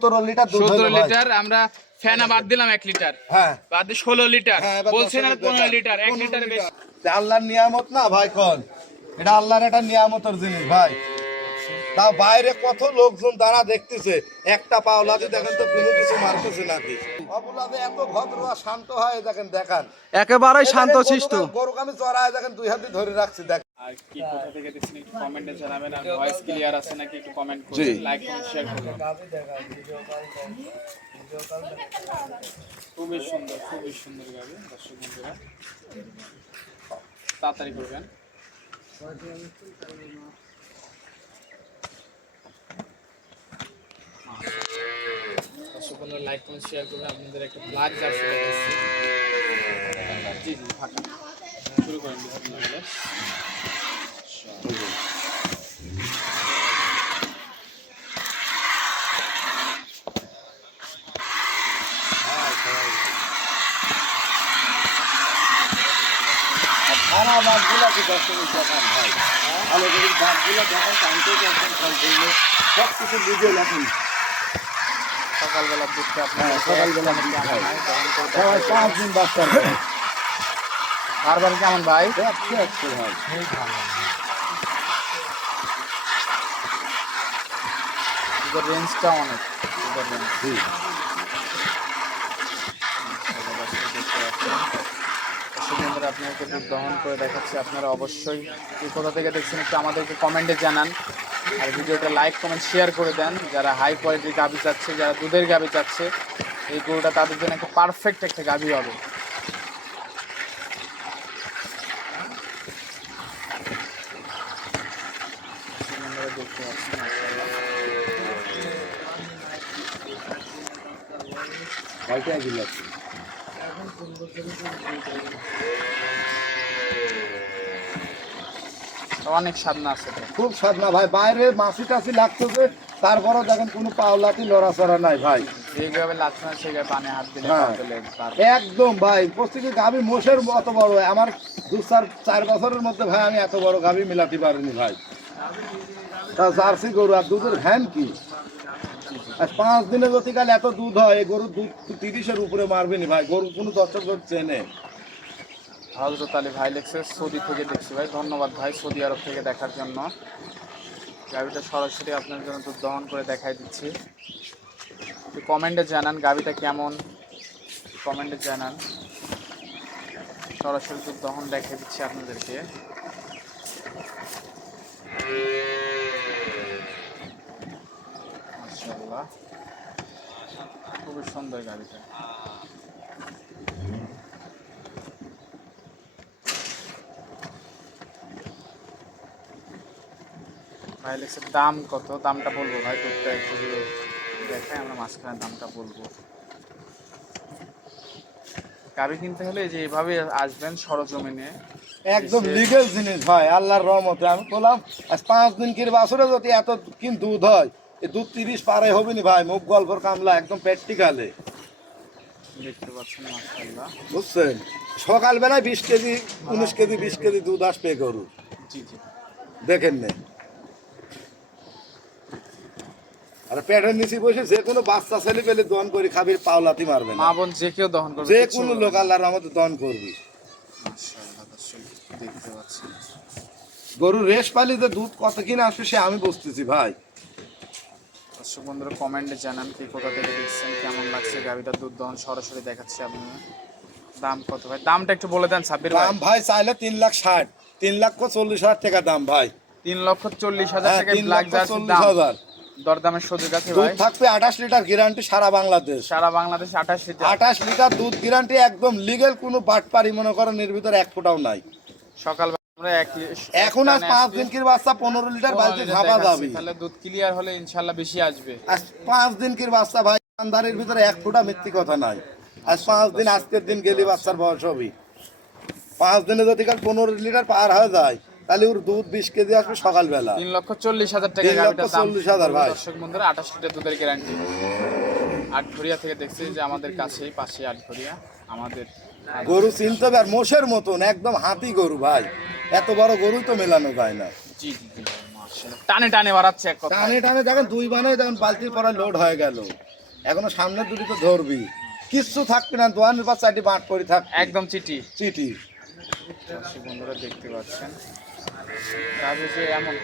সতেরো লিটার দুধ সতেরো লিটার আমরা ফেনা বাদ দিলাম এক লিটার। হ্যাঁ। বাদ দিয়ে ষোলো লিটার। হ্যাঁ, এবার বলছেন আর পনেরো লিটার। এক লিটার বেশি। আল্লাহর নিয়ামত না ভাই কোন? এটা আল্লাহর একটা নিয়ামতের জিনিস ভাই। তা বাইরে কত লোকজন তারা দেখতেছে একটা পাওলাতে দেখেন তো কোনো কিছু মারতেছে নাকি? অবলাদে এত ভদ্র আর শান্ত হয় দেখেন দেখান। একেবারেই শান্ত শিষ্ট। গরু- আমি চড়ায় দেখেন দুই হাতে ধরে রাখছি দেখ আর কি কোথা থেকে দেখছেন একটু কমেন্টে জানাবেন আর ভয়েস ক্লিয়ার আছে নাকি একটু কমেন্ট জি। করবেন লাইক কমেন্ট শেয়ার করবেন। খুবই সুন্দর খুবই সুন্দর গাবি দর্শক বন্ধুরা। তাড়াতাড়ি করবেন। দর্শক বন্ধুরা লাইক কমেন্ট শেয়ার করবেন। আপনাদের একটা ব্লাড জার্সি জি জি ফাঁকা শুরু করেন বাঘগুলো কি দর্শক দেখান ভাই ভালো করে বাঘগুলো দেখান কানতে একদম সব কিছু বুঝে লেখেন সকালবেলার দুধটা আপনার হ্যাঁ, করে সবাই দেখাবেন। পাঁচ দিন বাচ্চা। বারবার কেমন ভাই? রেঞ্জটা অনেক। সুন্দর আপনাকে দহন করে দেখাচ্ছি। আপনারা অবশ্যই এই কোথা থেকে দেখছেন একটু আমাদেরকে কমেন্টে জানান। আর ভিডিওটা লাইক কমেন্ট শেয়ার করে দেন। যারা হাই কোয়ালিটির গাভি চাচ্ছে যারা দুধের গাভি চাচ্ছে এই গরুটা তাদের জন্য একটা পারফেক্ট একটা গাভি হবে। অনেক সাধনা আছে খুব স্বাদ না ভাই বাইরে মাছি টাছি লাগতেছে তারপরে দেখেন কোনো পাওলাতি লড়াচড়া নাই ভাই। যেভাবে লাগছে না সেভাবে পানে হাত দিলে হ্যাঁ। একদম ভাই প্রত্যেকে গাভি মোষের অত বড় আমার দু চার চার বছরের মধ্যে ভাই আমি এত বড় গাভি মিলাতে পারিনি ভাই। তা জার্সি গরু আর দুধের ভ্যান কি? পাঁচ দিনে যদি কাল এত দুধ হয়, এই গরুর দুধ তিরিশের উপরে মারবেনি ভাই, গরু কোনো দর্শক চেনে। হজরত আলী ভাই লেখছে, সৌদি থেকে দেখছি ভাই। ধন্যবাদ ভাই সৌদি আরব থেকে দেখার জন্য। গাড়িটা সরাসরি আপনার জন্য দুধ দহন করে দেখাই দিচ্ছি। কমেন্টে জানান গাড়িটা কেমন। কমেন্টে জানান। সরাসরি দুধ দহন দেখাই দিচ্ছি আপনাদেরকে মাশাআল্লাহ খুবই ভাই লেগসের দাম কত? দামটা বলব ভাই দুধটা একটু দেখাই আমরা মাঝখানে দামটা বলব। গাড়ি কিনতে হলে যে এইভাবে আসবেন সরজমিনে একদম লিগেল জিনিস ভাই আল্লাহর রহমতে। আমি বললাম আজ পাঁচ দিন কি বাছরে যদি এত কিন দুধ হয় এই দুধ তিরিশ পারে হবে নি ভাই মুখ গল্পর কামলা একদম প্র্যাকটিক্যালে দেখতে পাচ্ছেন মাশাআল্লাহ। বুঝছেন? সকালবেলায় বিশ কেজি উনিশ কেজি বিশ কেজি দুধ আসবে গরু জি জি। দেখেন নে আর পেটের নিচে বসে যে কোনো বাচ্চা ছেলে পেলে দন করে খাবির পাওলাতি মারবে না। মা বোন যে কেউ দহন করবে যে কোনো লোক। আল্লাহর রহমতে দন করবি। দেখতে পাচ্ছেন। গরু রেশ পালিতে দুধ কত কিনা আসবে সে আমি বুঝতেছি ভাই। দর্শক বন্ধুরা কমেন্টে জানান কি কোথা থেকে দেখছেন কেমন লাগছে গাড়িটার দুধ দহন সরাসরি দেখাচ্ছি আপনি দাম কত ভাই? দামটা একটু বলে দেন সাব্বির ভাই। দাম ভাই চাইলে তিন লাখ ষাট তিন লাখ চল্লিশ হাজার টাকা দাম ভাই। তিন লক্ষ চল্লিশ হাজার হ্যাঁ টাকা তিন লাখ চল্লিশ হাজার। দরদামের সুযোগ আছে দুধ থাকবে আঠাশ লিটার গ্যারান্টি সারা বাংলাদেশ। সারা বাংলাদেশে আঠাশ লিটার। আঠাশ লিটার দুধ গ্যারান্টি একদম লিগেল কোনো বাটপারি মনে করেন এর ভিতরে এক ফোঁটাও নাই। সকালবেলা আমরা এক লি- এখন টানে পাঁচ আসবে, দিন কির বাচ্চা পনেরো লিটার বালতি ভাবা যাবে। তাহলে দুধ ক্লিয়ার হলে ইনশাল্লাহ বেশি আসবে। আজ পাঁচ দিন কির বাচ্চা ভাই আন্ধারের ভিতরে এক ফোঁটা মিথ্যি কথা নাই। আজ পাঁচ দিন আজকের দিন গেলি বাচ্চার বয়স হবে। পাঁচ দিনে যদি কাল পনেরো লিটার পার হয়ে যায় তাহলে ওর দুধ বিশ কেজি আসবে সকালবেলা। তিন লক্ষ চল্লিশ হাজার টাকা তিন লক্ষ চল্লিশ হাজার ভাই। দর্শক বন্ধুরা আঠাশ লিটার দুধের গ্যারান্টি আটঘরিয়া থেকে দেখছি যে আমাদের কাছেই পাশে আটঘরিয়া আমাদের গরু চিনতে হবে আর মোষের মতন একদম হাতি গরু ভাই। এত বড় গরু তো মেলানো যায় না। টানে টানে বাড়াচ্ছে টানে টানে দেখেন দুই বানে দেখেন বালতির পরে লোড হয়ে গেল। এখনও সামনের দুটি তো ধরবি। কিচ্ছু থাকবে না দোয়ানের পাশ চারটি বাঁট করে থাক একদম চিটি চিঠি। বন্ধুরা দেখতে পাচ্ছেন। যে এমন।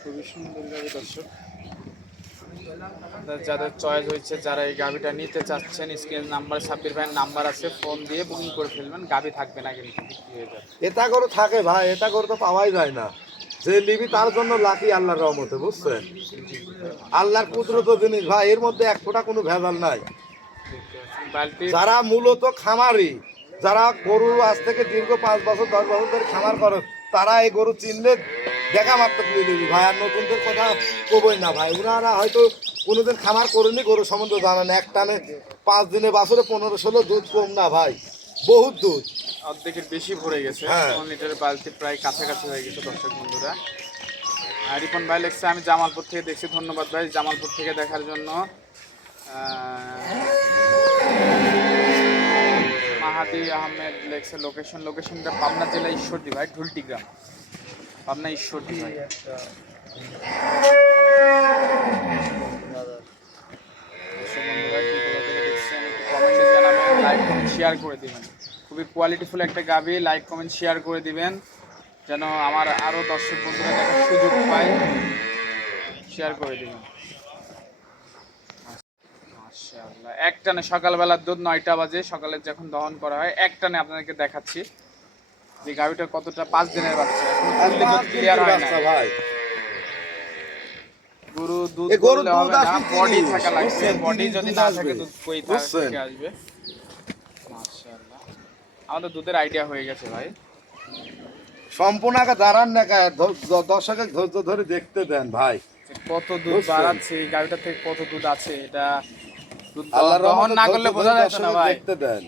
খুবই সুন্দর দর্শক। যাদের- চয়েস হয়েছে যারা এই গাভীটা নিতে চাচ্ছেন স্ক্রিন নাম্বার সাব্বির ভাইয়ের নাম্বার আছে ফোন দিয়ে বুকিং করে ফেলবেন। গাভী থাকবে না কিন্তু এটা করে থাকে ভাই এটা করে তো পাওয়াই যায় না। যে লিবি তার জন্য লাকি আল্লাহর রহমতে বুঝছেন? আল্লাহর কুদরত জিনিস ভাই এর মধ্যে এক ফোঁটা কোনো ভেজাল নাই। যারা মূলত খামারি যারা গরু আজ থেকে দীর্ঘ পাঁচ বছর দশ বছর ধরে খামার করে তারা এই গরু চিনলে দেখা মাত্র তুলে দিবি ভাই আর নতুনদের কথা কবই না ভাই। ওনারা হয়তো কোনোদিন খামার করেনি গরু সম্বন্ধে জানেন এক টানে পাঁচ দিনে বাছরে পনেরো ষোলো দুধ কম না ভাই বহুত দুধ। অর্ধেকের বেশি ভরে গেছে। হ্যাঁ। লিটারের বালতি প্রায় কাছাকাছি হয়ে গেছে দর্শক বন্ধুরা। আর রিপন ভাই লেখছে আমি জামালপুর থেকে দেখছি। ধন্যবাদ ভাই জামালপুর থেকে দেখার জন্য। মাহাদি আহমেদ লেখছে লোকেশন লোকেশনটা পাবনা জেলা ঈশ্বরদী ভাই ঢুলটি গ্রাম। পাবনা ঈশ্বরদী শেয়ার করে দিবেন। খুবই কোয়ালিটিফুল একটা গাবি লাইক কমেন্ট শেয়ার করে দিবেন, যেন আমার আরও দর্শক বন্ধুরা দেখার সুযোগ পায়। শেয়ার করে দিবেন। মাশাআল্লাহ। এক টানে সকালবেলার দুধ নয়টা বাজে, সকালে যখন দহন করা হয়, এক টানে আপনাদেরকে দেখাচ্ছি। যে গাভিটা কতটা পাঁচ দিনের বাচ্চা হয় না। ভাই। গরু দুধ এ দুধ আসবে বডি থাকা লাগবে বডি যদি না থাকে দুধ কই থেকে আসবে? মাশাআল্লাহ। আমাদের দুধের আইডিয়া হয়ে গেছে ভাই। সম্পূর্ণ আগে দাঁড়ান না দর্শকের ধৈর্য ধরে দেখতে দেন ভাই। কত দুধ? বাড়াচ্ছে গাড়িটা থেকে কত দুধ আছে এটা দহন না ধৈর্য করলে বোঝা যেত না ভাই।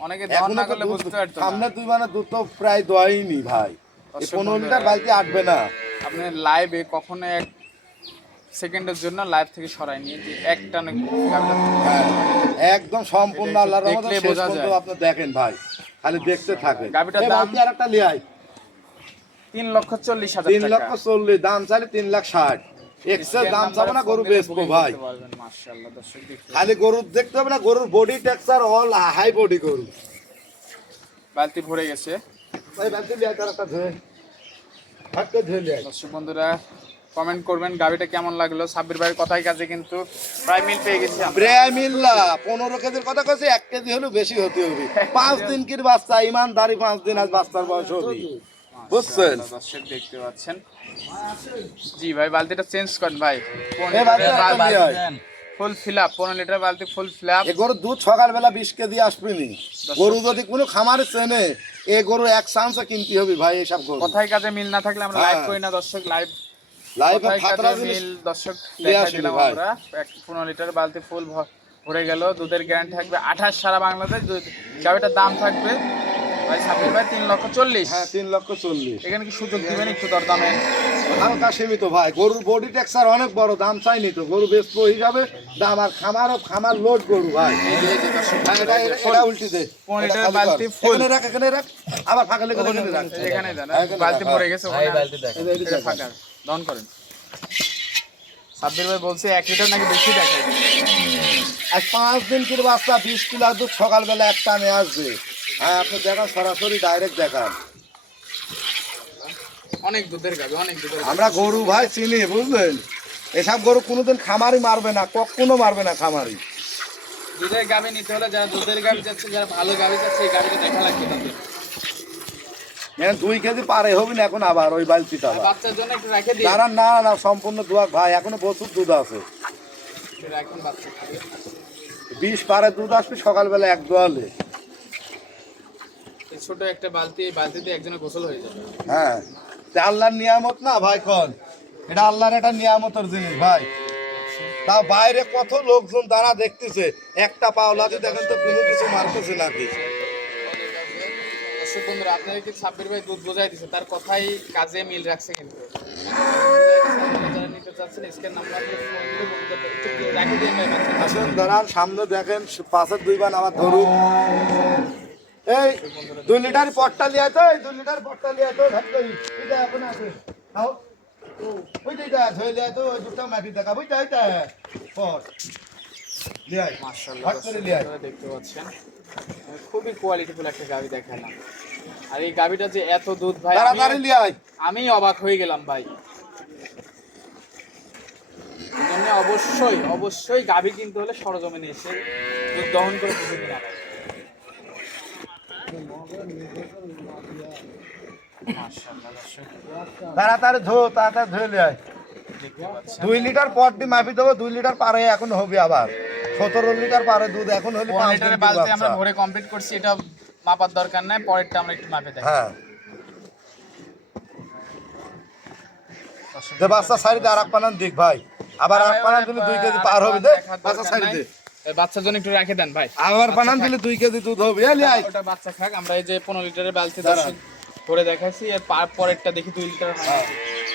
অনেকে দহন না করলে বুঝতে পারতো সামনে দুই মানে দুধ তো প্রায় দোয়াইনি ভাই। এই দর্শক পনেরো লিটার বালতি আটবে না। আপনি লাইভে কখনো এক সেকেন্ডের জন্য লাইভ থেকে সরাই নিয়ে যে এক টানে হ্যাঁ, একদম সম্পূর্ণ আল্লাহর রহমতে শেষ বোঝা পর্যন্ত যায়। আপনি দেখেন ভাই খালি দেখতে থাকেন। গাভীটার দাম- আর একটা লিয়াই তিন লক্ষ চল্লিশ হাজার তিন লক্ষ চল্লিশ দাম চাইলে তিন লাখ ষাট। এক্সেল দাম চাবো না গরু বেচবো ভাই। মাশাআল্লাহ দর্শক দেখতে খালি গরু দেখতে হবে না গরুর body texture all high body গরু। বালতি ভরে গেছে। ভাই বালতি লিয়াই একটা ধুয়ে হাত ধুয়ে লিয়াই দর্শক বন্ধুরা কমেন্ট করবেন গাবিটা কেমন লাগল? সাব্বির ভাইয়ের কথাই কাজে কিন্তু প্রায় মিল পেয়ে গেছি আমরা। প্রেমিল্লা পনেরো কেজির কথা কইছে এক কেজি হলেও বেশি হতে হবে। পাঁচ দিন কির বাচ্চা ইমানদারি পাঁচ দিন আজ বাচ্চার বয়স হবে। বুঝছেন দর্শক দেখতে পাচ্ছেন। জি ভাই বালতিটা চেঞ্জ করেন ভাই। ফুল পনেরো লিটার বালতি ফুল এ গরুর দুধ সকালবেলা বিশ কেজি আসবেনি। গরু যদি কোনো খামারে চেনে এ গরু এক চান্সে কিনতে হবে ভাই এসব গরু। কথায় কাজে মিল না থাকলে আমরা হ্যাঁ। লাইভ করি না দর্শক লাইভ ফাতরা জিনিস মিল? দর্শক দেখা দিলাম আমরা। পনেরো লিটার বালতি ফুল ভরে গেল। দুধের গ্যারান্টি থাকবে আঠাশ সারা বাংলাদেশ। দাম থাকবে ভাই সাব্বির ভাই তিন লক্ষ চল্লিশ। হ্যাঁ তিন লক্ষ চল্লিশ। এখানে কি সুযোগ দিবেন একটু দরদামে হালকা সীমিত ভাই। গরুর বডি টেক্সার অনেক বড় দাম চাইনি তো। গরু বেচবো হিসাবে দাম আর খামার খামার লোড গরু ভাই। এটা- উল্টি দে। বালতি। রাখ এখানে রাখ। আবার ফাঁকা লেগে এখানে রাখ। এখানে বালতি। গেছে ওখানে। দেখ। ফাঁকা। দন করেন। সাব্বির ভাই বলছে এক লিটার নাকি বেশি দেখায়? আর পাঁচ দিন কির বাচ্চা বিশ কিলো দুধ সকালবেলা একটা নিয়ে আসবে। হ্যাঁ আপনি দেখান সরাসরি ডাইরেক্ট দেখান। অনেক দুধের গাবে অনেক দুধের আমরা গরু ভাই চিনি বুঝলেন? এসব গরু কোনোদিন খামারি মারবে না কখনো মারবে না খামারি দুধের গাভী নিতে হলে যারা দুধের গাভী যাচ্ছে যারা ভালো গাভী যাচ্ছে এই গাভীটা দেখা লাগবে তাদের। মানে দুই কেজি পারে হবে না এখন আবার ওই বালতিটা আবার। বাচ্চার জন্য একটু রেখে দিই দাঁড়ান না না সম্পূর্ণ দুয়াক ভাই এখনও প্রচুর দুধ আছে। বাচ্চা বিশ পারে দুধ আসবে সকালবেলা এক দোয়ালে। ছোট একটা বালতি এই বালতিতে একজনের গোসল হয়ে যাবে। হ্যাঁ। তা আল্লাহর নিয়ামত না ভাই কন? এটা আল্লাহর একটা নিয়ামতের জিনিস ভাই। তা বাইরে কত লোকজন দাঁড়া দেখতেছে একটা পাওলাতে দেখেন তো কোনো কিছু মারতেছে নাকি? দর্শক বন্ধুরা আপনাদেরকে সাব্বির ভাই দুধ বোঝাই দিছে? তার কথাই কাজে মিল রাখছে কিন্তু। আসুন দাঁড়ান সামনে দেখেন পাশের দুই বান আবার ধরুন। এই দুই লিটার পটটা লিয়া তো এই দুই লিটার পটটা লিয়া তো এটা এখন আছে। খাও। ওই এটা ধরে লিয়া তো ওই দুটো মাটি দেখা। বুঝতে ওইটা পর লিয়াই মাশাআল্লাহ হাত করে লিয়াই দর্শক দেখতে পাচ্ছেন। খুবই কোয়ালিটিফুল একটা দেখালাম। আর এই গাভিটা যে এত দুধ ভাই আমি- তাড়াতাড়ি লিয়াই আমি অবাক হয়ে গেলাম ভাই। অবশ্যই অবশ্যই গাভী কিনতে হলে সরজমিনে এসে দুধ দহন করে বুঝে কিনা তাড়াতাড়ি ধো তাড়াতাড়ি দেখতে পাচ্ছেন দুই লিটার দিয়ে মাপি দেবো দুই লিটার পারে এখন হবে আবার। সতেরো লিটার পারে দুধ এখন হলে বালতি আমরা ভরে কমপ্লিট করছি এটা মাপার দরকার নাই পরেরটা আমরা একটু মাপে দেখি। হ্যাঁ। বাচ্চা সাইড আর এক পানান দিক ভাই। আবার এক পানান দিলে দুই কেজি পার হবে দে বাচ্চা সাইড দে। বাচ্চার জন্য একটু রেখে দেন ভাই। আবার পানান দিলে দুই কেজি দুধ হবে। ওটা বাচ্চা খাক আমরা এই যে পনেরো লিটারের বালতি। দর্শক ভরে দেখাচ্ছি পার পরেরটা দেখি দুই লিটার হয় নাকি।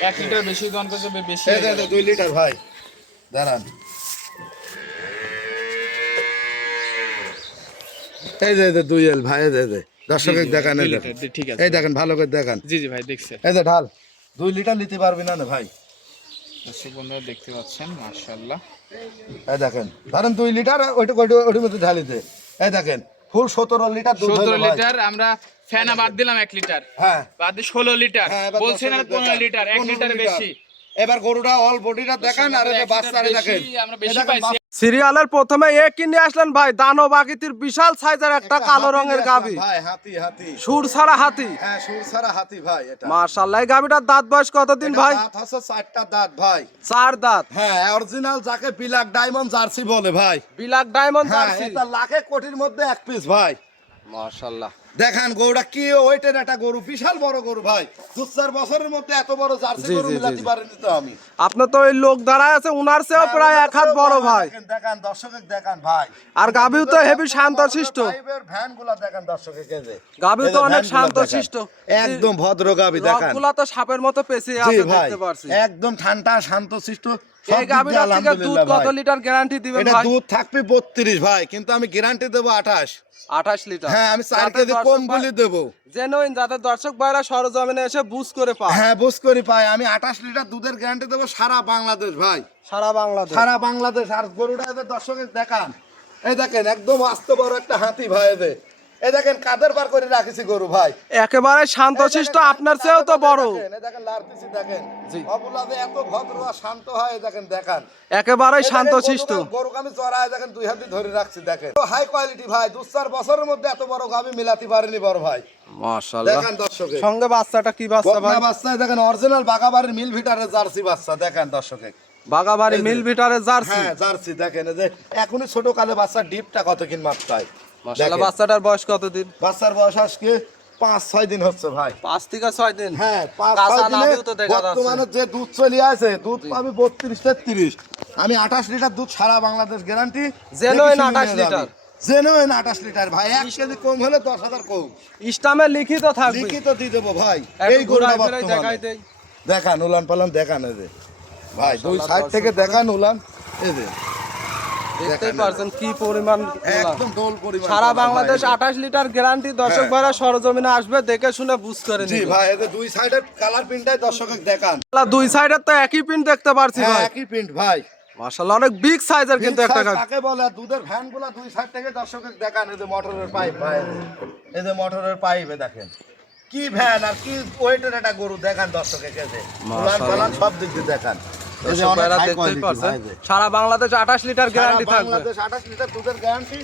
এক লিটার বেশি দন করছে বেশি হয়ে দুই লিটার ভাই। দাঁড়ান। এই যে দুই এল ভাই এই যে দর্শকের দেখান ঠিক আছে। এই দেখেন ভালো করে দেখান। জি জি ভাই দেখছে। এই যে ঢাল। দুই লিটার নিতে পারবি না না ভাই। দর্শক বন্ধুরা দেখতে পাচ্ছেন মাশাআল্লাহ। এই দেখেন ধরেন দুই লিটার ওইটা ওইটা ওইটার মধ্যে ঢালিতে এই দেখেন ফুল সতেরো লিটার সতেরো লিটার আমরা ফ্যানা বাদ দিলাম এক লিটার। হ্যাঁ। বাদ দিয়ে ষোলো লিটার। হ্যাঁ, এবার বলছেন আর পনেরো লিটার এক লিটার। বেশি। এবার গরুটা অল বডিটা দেখান আর বাচ্চারে দেখেন। আমরা বেশি পাইছি। সিরিয়ালের প্রথমে এ কিনে আসলেন ভাই? দানব আকৃতির বিশাল সাইজের একটা কালো রঙের গাবি ভাই হাতি হাতি। সুর ছাড়া হাতি। হ্যাঁ সুর ছাড়া হাতি ভাই এটা। গাবিটার দাঁত বয়স কতদিন ভাই? দাঁত হচ্ছে চারটা দাঁত ভাই। চার দাঁত। হ্যাঁ অরিজিনাল যাকে বিলাক ডায়মন্ড জার্সি বলে ভাই। বিলাক ডায়মন্ড হ্যাঁ জার্সি এটা লাখে কোটির মধ্যে এক পিস ভাই। মার্শাল্লাহ দেখান গরুটা কি ওয়েটের একটা গরু বিশাল বড় গরু ভাই। দু চার বছরের মধ্যে এত বড় জার্সি গরু মিলাতে। পারিনি তো আমি। আপনার তো ওই লোক দাঁড়ায় আছে উনার চেয়েও প্রায় এক হাত বড় ভাই। দেখেন, দর্শকের দেখান ভাই। আর গাবিও তো হেভি শান্তশিষ্ট ভ্যানগুলা দেখান দর্শকের কেজে গাবিও তো অনেক শান্তশিষ্ট একদম ভদ্র গাবি দেখান। রকগুলা তো সাপের মতো জি আছে দেখতে পারছি। একদম ঠান্ডা শান্তশিষ্ট সব এই দিক থেকে দুধ কত লিটার গ্যারান্টি দিবেন এটা দুধ থাকবে বত্রিশ ভাই কিন্তু আমি গ্যারান্টি দেবো আঠাশ। আঠাশ লিটার। হ্যাঁ আমি চার কেজি দর্শক কম ভাই- বলে জেনুইন যাতে দর্শক ভাইরা সরজমিনে এসে বুঝ করে পায়। হ্যাঁ বুঝ করি পাই আমি আঠাশ লিটার দুধের গ্যারান্টি দেবো সারা বাংলাদেশ ভাই। সারা বাংলাদেশ। সারা বাংলাদেশ। আর গরুটা দর্শকের দেখান। এই দেখেন একদম আস্ত বড় একটা হাতি ভাই এদের। দেখেন কাদের বার করে রাখেছি গরু ভাই। একেবারে শান্তশিষ্ট আপনার চেয়েও তো বড়। দেখেন, দেখেন। এত ভদ্র আর শান্ত হয় দেখেন দেখান। একেবারে শান্তশিষ্ট গরুকে আমি চড়ায় দেখেন দুই হাতে ধরে রাখছি দেখেন। হাই কোয়ালিটি ভাই দু চার বছরের মধ্যে এত বড় গাবি মিলাতে পারেনি বড় ভাই। মাশাআল্লাহ। দেখেন দর্শকে। সঙ্গে বাচ্চাটা কি বাচ্চা ভাই? বাচ্চা দেখেন অরিজিনাল বাগাবাড়ির মিল ভিটারের জার্সি বাচ্চা দেখেন দর্শকে। বাগাবাড়ি মিল ভিটারের জার্সি? হ্যাঁ জার্সি দেখেন যে এখনই ছোট কালে বাচ্চার ডিপটা কত কিন মাত্রায় মাশাআল্লাহ বাচ্চাটার বয়স কতদিন? বাচ্চার বয়স আজকে পাঁচ ছয় দিন হচ্ছে ভাই। পাঁচ থেকে ছয় দিন? হ্যাঁ পাঁচ ছয় দিনে। বর্তমানে যে দুধ চলে আছে দুধ পাবি বত্রিশ তেত্রিশ আমি আঠাশ লিটার দুধ সারা বাংলাদেশ গ্যারান্টি। 28 লিটার। জেনুইন আঠাশ লিটার ভাই এক কেজি কম হলে দশ হাজার কম। ইস্টামে লিখিত থাকবে। লিখিত দিয়ে দেবো ভাই এই গরুটা বর্তমানে। দেখান উলান পালান দেখান যে। ভাই দুই সাইড থেকে দেখান উলান যে। দেখতেই পারছেন কি পরিমাণ একদম ডোল পরিমাণ সারা বাংলাদেশ ভাই। আঠাশ লিটার গ্যারান্টি দর্শক হ্যাঁ। ভাইরা সরজমিনে আসবে দেখে শুনে বুঝ করে জি ভাই এই দুই সাইডের কালার প্রিন্টটাই দর্শকের দেখান। দুই সাইডের তো একই প্রিন্ট দেখতে পারছি হ্যাঁ ভাই। একই প্রিন্ট ভাই। মাশাআল্লাহ অনেক বিগ সাইজের কিন্তু একটা size কাকে বলে? দুধের ভ্যান দুই সাইড থেকে দর্শকের দেখান এই যে মোটরের পাইপ ভাই। এই যে। মোটরের পাইপে দেখেন। কি ভ্যান আর কি ওয়েটের একটা গরু দেখান। পালান সব দিক দিয়ে দেখান। সারা বাংলাদেশ আঠাশ লিটার গ্যারান্টি থাকবে। বাংলাদেশ 28 লিটার দুধের গ্যারান্টি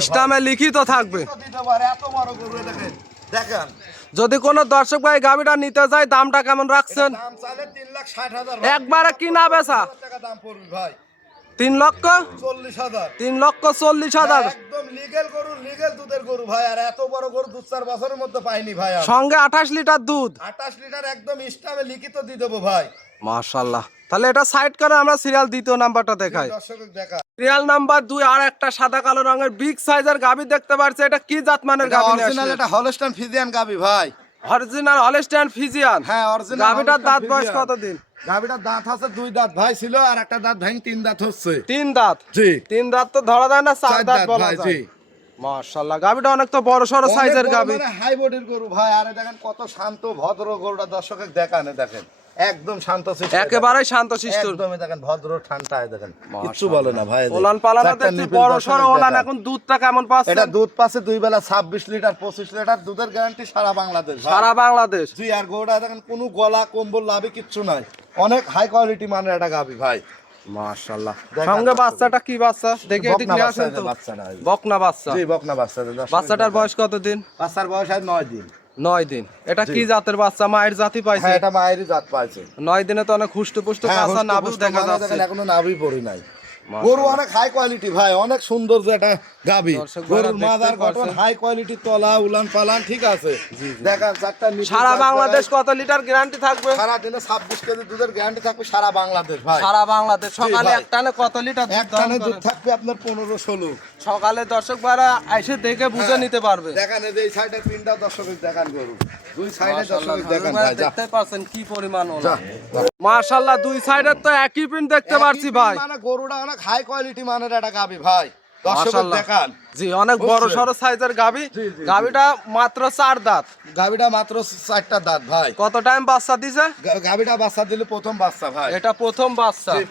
ইসলামে লিখিত থাকবে। দেখেন। যদি কোনো দর্শক ভাই গাড়িটা নিতে যায় দামটা কেমন রাখছেন? একবারে কিনা বেচা। টাকা দাম পড়বে ভাই। তিন লক্ষ? চল্লিশ হাজার। তিন লক্ষ চল্লিশ হাজার। একদম লিগেল গরু লিগেল দুধের গরু ভাই আর এত বড় গরু দু চার বছরের মধ্যে পাইনি ভাই সঙ্গে আঠাশ লিটার দুধ। আঠাশ লিটার একদম ইস্টামে লিখিত দিয়ে দেবো ভাই। মাশাল্লাহ। তাহলে এটা সাইড করে আমরা সিরিয়াল দ্বিতীয় নাম্বারটা দেখাই। সিরিয়াল নাম্বার দুই আর একটা সাদা কালো রঙের বিগ সাইজের গাবি দেখতে পারছি। এটা কি জাত মানের গাবি অরিজিনাল এটা হলস্টাইন ফিজিয়ান গাবি ভাই। অরিজিনাল হলস্টাইন ফিজিয়ান হ্যাঁ অরিজিনাল গাবিটার দাঁত বয়স কতদিন? গাবিটার দাঁত আছে দুই দাঁত ভাই ছিল আর একটা দাঁত ভাই তিন দাঁত হচ্ছে। তিন দাঁত? জি। তিন দাঁত তো ধরা যায় না চার দাঁত বলা যায়। মাশাআল্লাহ গাবিটা অনেক তো বড় সড়ো সাইজের গাবি। হাই বডির গরু ভাই আরে দেখেন কত শান্ত ভদ্র গরুটা দর্শকে দেখানে দেখেন। একদম শান্ত শিষ্ট একেবারে শান্ত শিষ্ট একদমই দেখেন ভদ্র ঠান্ডায় দেখেন। বলে না ভাই ওলান পালানো বড় ওলান এখন দুধটা কেমন পাচ্ছে? এটা দুধ পাচ্ছে দুই বেলা ছাব্বিশ লিটার পঁচিশ লিটার দুধের গ্যারান্টি সারা বাংলাদেশ সারা বাংলাদেশ? জি আর গরুটা দেখেন কোনো গলা কম্বল লাভে কিচ্ছু নাই। অনেক হাই কোয়ালিটি মানের একটা গাবি ভাই। মাশাআল্লাহ। সঙ্গে বাচ্চাটা কি বাচ্চা? দেখে এদিক নিয়ে আসেন এটা তো। বাচ্চা না বকনা বাচ্চা। জি বকনা বাচ্চা বাচ্চাটার বয়স কত দিন বাচ্চার বয়স আজ নয় দিন। নয় দিন। এটা কি জাতের বাচ্চা? মায়ের জাতি পাইছে? হ্যাঁ এটা মায়েরই জাত পাইছে। নয় দিনে তো অনেক হুষ্ট পুষ্ট হ্যাঁ, কাঁচা দেখা মানে যাচ্ছে। এখনও নাভি পড়ি নাই। গরু অনেক হাই কোয়ালিটি ভাই অনেক সুন্দর একটা গাবি। গরুর মাদার গঠন হাই কোয়ালিটি তলা উলান পালান ঠিক আছে। দেখান চারটা সারা বাংলাদেশ কত লিটার গ্যারান্টি থাকবে? সারা দিনে ছাব্বিশ কেজি দুধের গ্যারান্টি থাকবে সারা বাংলাদেশ ভাই। সারা বাংলাদেশ। সকালে ভাই। একটানে কত লিটার এক টানে দুধ থাকবে আপনার পনেরো ষোলো। সকালে দর্শক ভাইরা এসে দেখে বুঝে হ্যাঁ। নিতে পারবে। দেখান এই সাইডের পিনটা দর্শকের দেখান গরু। দুই সাইডে মাশাআল্লাহ, দর্শকের ভাই, ভাই যা। দেখতে পারছেন কি পরিমাণ ওলা। মাশাআল্লাহ দুই সাইডের তো একই প্রিন্ট দেখতে পারছি ভাই। মানে গরুটা অনেক হাই কোয়ালিটি মানের একটা গাবি ভাই। জি অনেক বড়? সড়ো সাইজের গাবি। গাবিটা মাত্র চার দাঁত। গাবিটা মাত্র চারটা দাঁত ভাই। কত টাইম বাচ্চা দিছে? গাবিটা বাচ্চা দিলে প্রথম বাচ্চা ভাই। এটা প্রথম বাচ্চা। জি,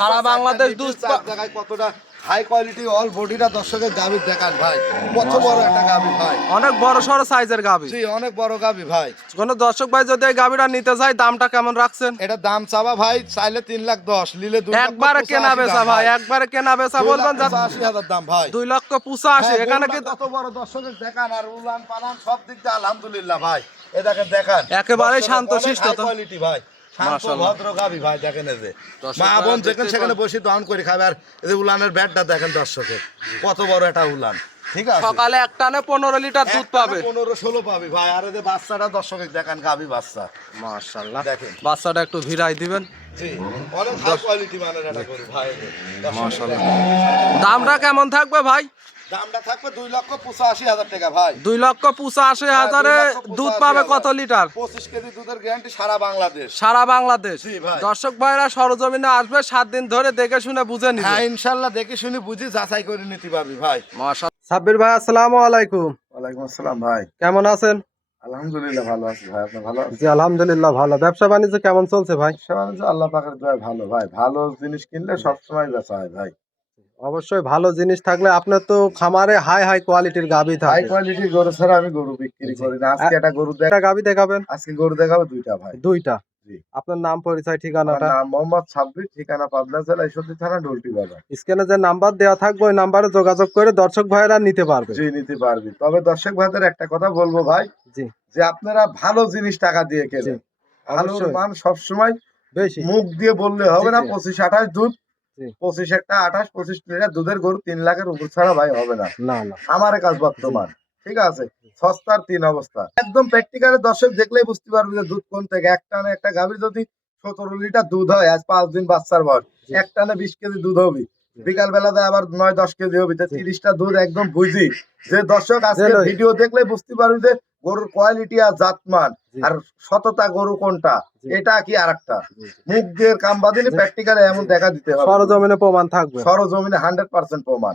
সারা বাংলাদেশ দুধ জায়গায় কতটা হাই কোয়ালিটি অল বডিটা দর্শকের গাবি দেখান ভাই। কত বড় একটা গাবি ভাই। অনেক বড় সড়ো সাইজের গাবি জি অনেক বড় গাবি ভাই। কোন দর্শক ভাই যদি এই গাবিটা নিতে চায় দামটা কেমন রাখছেন? এটা দাম চাবা ভাই চাইলে তিন লাখ দশ নিলে দুই একবারে কেনা বেচা ভাই একবারে কেনা বেচা বলবেন পঁচাশি হাজার দাম ভাই। দুই লক্ষ পঁচাশি হ্যাঁ, এখানে কি কত বড় দর্শকের দেখান আর উলান পালান সব দিক দিয়ে আলহামদুলিল্লাহ ভাই। এটাকে দেখান একেবারে শান্ত শিষ্ট quality ভাই। ভদ্র গাবি ভাই দেখেন এই যে। মা বোন যেখানে সেখানে বসে দহন করে খাবে আর এই যে উলানের ব্যাটটা দেখেন দর্শকের কত বড় একটা উলান। ঠিক আছে? সকালে একটানে পনেরো লিটার দুধ পাবে। পনেরো ষোলো পাবি। ভাই আর এই বাচ্চাটা দর্শকের দেখান গাবি বাচ্চা। মাশাআল্লাহ। দেখেন। বাচ্চাটা একটু ভিড়াই দিবেন। দামটা কেমন থাকবে ভাই? দামটা থাকবে দুই লক্ষ পঁচাশি হাজার টাকা ভাই। দুই লক্ষ পঁচাশি হাজারে দুধ পাবে কত লিটার? পঁচিশ কেজি দুধের গ্যারান্টি সারা বাংলাদেশ। সারা বাংলাদেশ। দর্শক ভাইরা সরজমিনে আসবে সাত দিন ধরে দেখে শুনে বুঝে নিবে। হ্যাঁ ইনশাল্লাহ দেখে শুনে বুঝি যাচাই করে নিতে পারবি ভাই। সাব্বির ভাই আসসালামু আলাইকুম। ওয়ালাইকুম আসসালাম ভাই। কেমন আছেন? আলহামদুলিল্লাহ ভালো আছি ভাই আপনি ভালো আছেন? জি আলহামদুলিল্লাহ ভালো। ব্যবসা বাণিজ্য কেমন চলছে ভাই? সবাই আল্লাহ পাকের ভালো ভাই। ভালো জিনিস কিনলে সবসময় বেচা হয় ভাই। অবশ্যই ভালো জিনিস থাকলে আপনার তো খামারে হাই হাই কোয়ালিটির গাবি হাই কোয়ালিটির গরু ছাড়া আমি গরু বিক্রি করি না। আজকে একটা গরু দেখ গাবি দেখাবেন? আজকে গরু দেখাবো দুইটা ভাই। দুইটা? আপনার নাম পরিচয় ঠিকানাটা? নাম মোহাম্মদ সাব্বির ঠিকানা পাবনা জেলা ঈশ্বরদী থানা ডলটি বাজার। স্ক্রিনে যে নাম্বার দেওয়া থাকবে ওই নাম্বারে যোগাযোগ করে দর্শক ভাইরা নিতে পারবে। জি নিতে পারবি। তবে দর্শক ভাইদের একটা কথা বলব ভাই জি। যে আপনারা ভালো জিনিস টাকা দিয়ে কেনেন। ভালো। মান সবসময় বেশি। মুখ দিয়ে বললে হবে না। পঁচিশ আঠাশ দুধ। পঁচিশ একটা আঠাশ পঁচিশ লিটার দুধের গরু তিন লাখের উপর ছাড়া ভাই হবে না। না না। আমার কাজ বর্তমান ঠিক আছে? সস্তার তিন অবস্থা। একদম প্র্যাকটিক্যালে দর্শক দেখলেই বুঝতে পারবে যে দুধ কোন থেকে। এক টানে একটা গাভীর যদি সতেরো লিটার দুধ হয় আজ পাঁচ দিন বাচ্চার বয়স। এক টানে বিশ কেজি দুধ হবে। বিকাল বেলাতে আবার নয় দশ কেজি হবে। তিরিশটা দুধ একদম বুঝি। যে দর্শক আজকে ভিডিও দেখলে বুঝতে পারবে যে গরুর কোয়ালিটি আর জাতমান। আর সততা গরু কোনটা এটা কি আর একটা। মুখ দিয়ে কাম বাদিলে প্র্যাকটিক্যালে এমন দেখা দিতে হবে। সরজমিনে প্রমাণ থাকবে। সরজমিনে হান্ড্রেড পার্সেন্ট প্রমাণ।